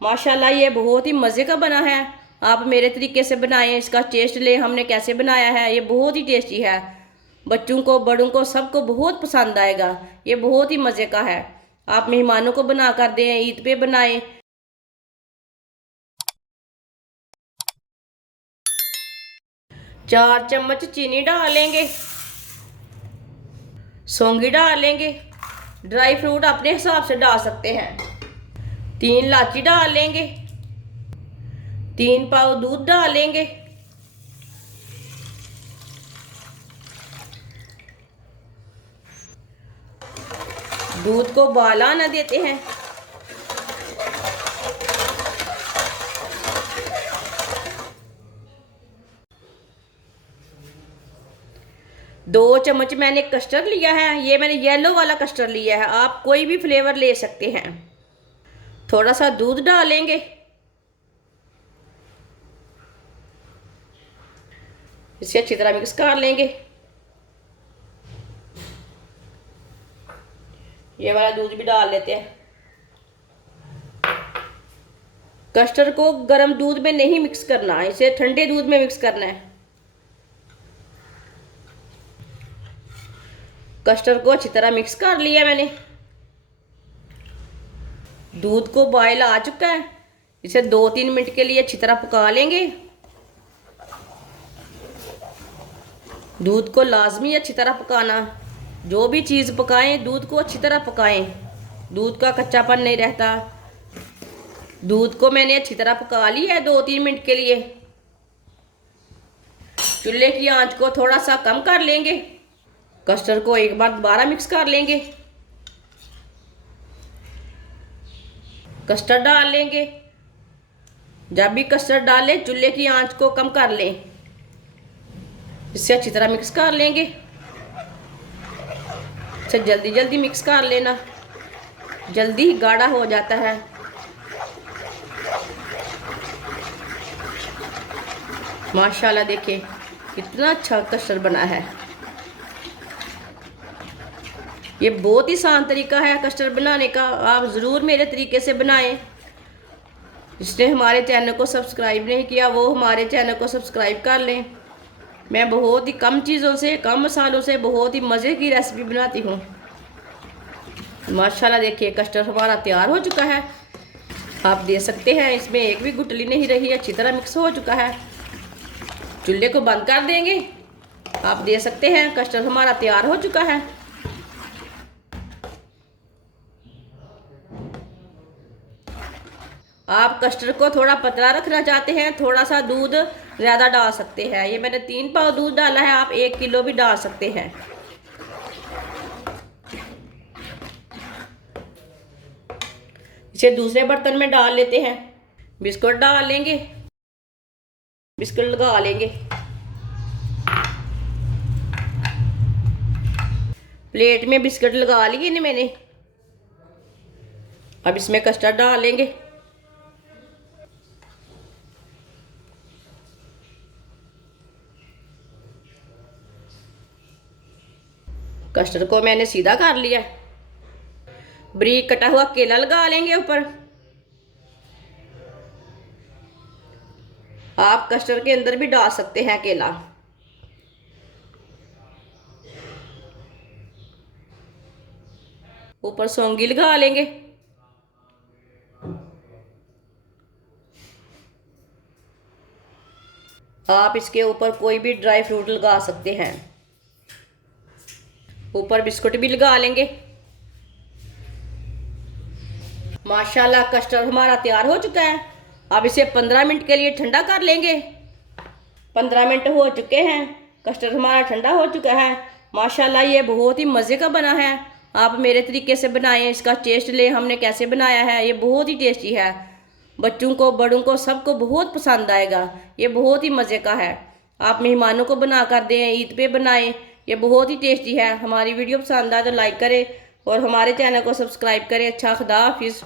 माशाल्लाह ये बहुत ही मज़े का बना है। आप मेरे तरीके से बनाएं, इसका टेस्ट ले हमने कैसे बनाया है। ये बहुत ही टेस्टी है, बच्चों को बड़ों को सबको बहुत पसंद आएगा। ये बहुत ही मज़े का है। आप मेहमानों को बना कर दें, ईद पे बनाएं। 4 चम्मच चीनी डालेंगे, सौंगी डालेंगे, ड्राई फ्रूट अपने हिसाब से डाल सकते हैं। 3 इलायची डालेंगे, 3 पाव दूध डालेंगे, दूध को उबाल आना देते हैं। दो चम्मच मैंने कस्टर्ड लिया है। ये मैंने येलो वाला कस्टर्ड लिया है, आप कोई भी फ्लेवर ले सकते हैं। थोड़ा सा दूध डालेंगे, इसे अच्छी तरह मिक्स कर लेंगे। ये वाला दूध भी डाल लेते हैं। कस्टर्ड को गर्म दूध में नहीं मिक्स करना, इसे ठंडे दूध में मिक्स करना है। कस्टर्ड को अच्छी तरह मिक्स कर लिया मैंने। दूध को बॉयल आ चुका है, इसे 2-3 मिनट के लिए अच्छी तरह पका लेंगे। दूध को लाजमी अच्छी तरह पकाना, जो भी चीज़ पकाएं दूध को अच्छी तरह पकाएं, दूध का कच्चापन नहीं रहता। दूध को मैंने अच्छी तरह पका लिया है 2-3 मिनट के लिए। चूल्हे की आंच को थोड़ा सा कम कर लेंगे। कस्टर्ड को एक बार दोबारा मिक्स कर लेंगे। कस्टर्ड डाल लेंगे। जब भी कस्टर्ड डालें चूल्हे की आंच को कम कर लें, इसे अच्छी तरह मिक्स कर लेंगे। इसे जल्दी जल्दी मिक्स कर लेना, जल्दी ही गाढ़ा हो जाता है। माशाल्लाह देखिए कितना अच्छा कस्टर्ड बना है। ये बहुत ही आसान तरीका है कस्टर्ड बनाने का, आप ज़रूर मेरे तरीके से बनाएं। जिसने हमारे चैनल को सब्सक्राइब नहीं किया वो हमारे चैनल को सब्सक्राइब कर लें। मैं बहुत ही कम चीज़ों से, कम मसालों से बहुत ही मज़े की रेसिपी बनाती हूँ। माशाल्लाह देखिए कस्टर्ड हमारा तैयार हो चुका है। आप दे सकते हैं, इसमें एक भी गुठली नहीं रही, अच्छी तरह मिक्स हो चुका है। चूल्हे को बंद कर देंगे। आप दे सकते हैं, कस्टर्ड हमारा तैयार हो चुका है। आप कस्टर्ड को थोड़ा पतला रखना चाहते हैं, थोड़ा सा दूध ज़्यादा डाल सकते हैं। ये मैंने 3 पाव दूध डाला है, आप 1 किलो भी डाल सकते हैं। इसे दूसरे बर्तन में डाल लेते हैं। बिस्कुट डाल लेंगे, बिस्कुट लगा लेंगे। प्लेट में बिस्कुट लगा लिए ना मैंने। अब इसमें कस्टर्ड डाल लेंगे। कस्टर्ड को मैंने सीधा कर लिया। बारीक कटा हुआ केला लगा लेंगे ऊपर। आप कस्टर्ड के अंदर भी डाल सकते हैं केला। ऊपर सौंगी लगा लेंगे। आप इसके ऊपर कोई भी ड्राई फ्रूट लगा सकते हैं। ऊपर बिस्कुट भी लगा लेंगे। माशाल्लाह कस्टर्ड हमारा तैयार हो चुका है। अब इसे 15 मिनट के लिए ठंडा कर लेंगे। 15 मिनट हो चुके हैं, कस्टर्ड हमारा ठंडा हो चुका है। माशाल्लाह ये बहुत ही मज़े का बना है। आप मेरे तरीके से बनाएं, इसका टेस्ट ले हमने कैसे बनाया है। ये बहुत ही टेस्टी है, बच्चों को बड़ों को सबको बहुत पसंद आएगा। ये बहुत ही मज़े का है। आप मेहमानों को बना कर दें, ईद पे बनाएं। ये बहुत ही टेस्टी है। हमारी वीडियो पसंद आए तो लाइक करें और हमारे चैनल को सब्सक्राइब करें। अच्छा, खुदा हाफिज़।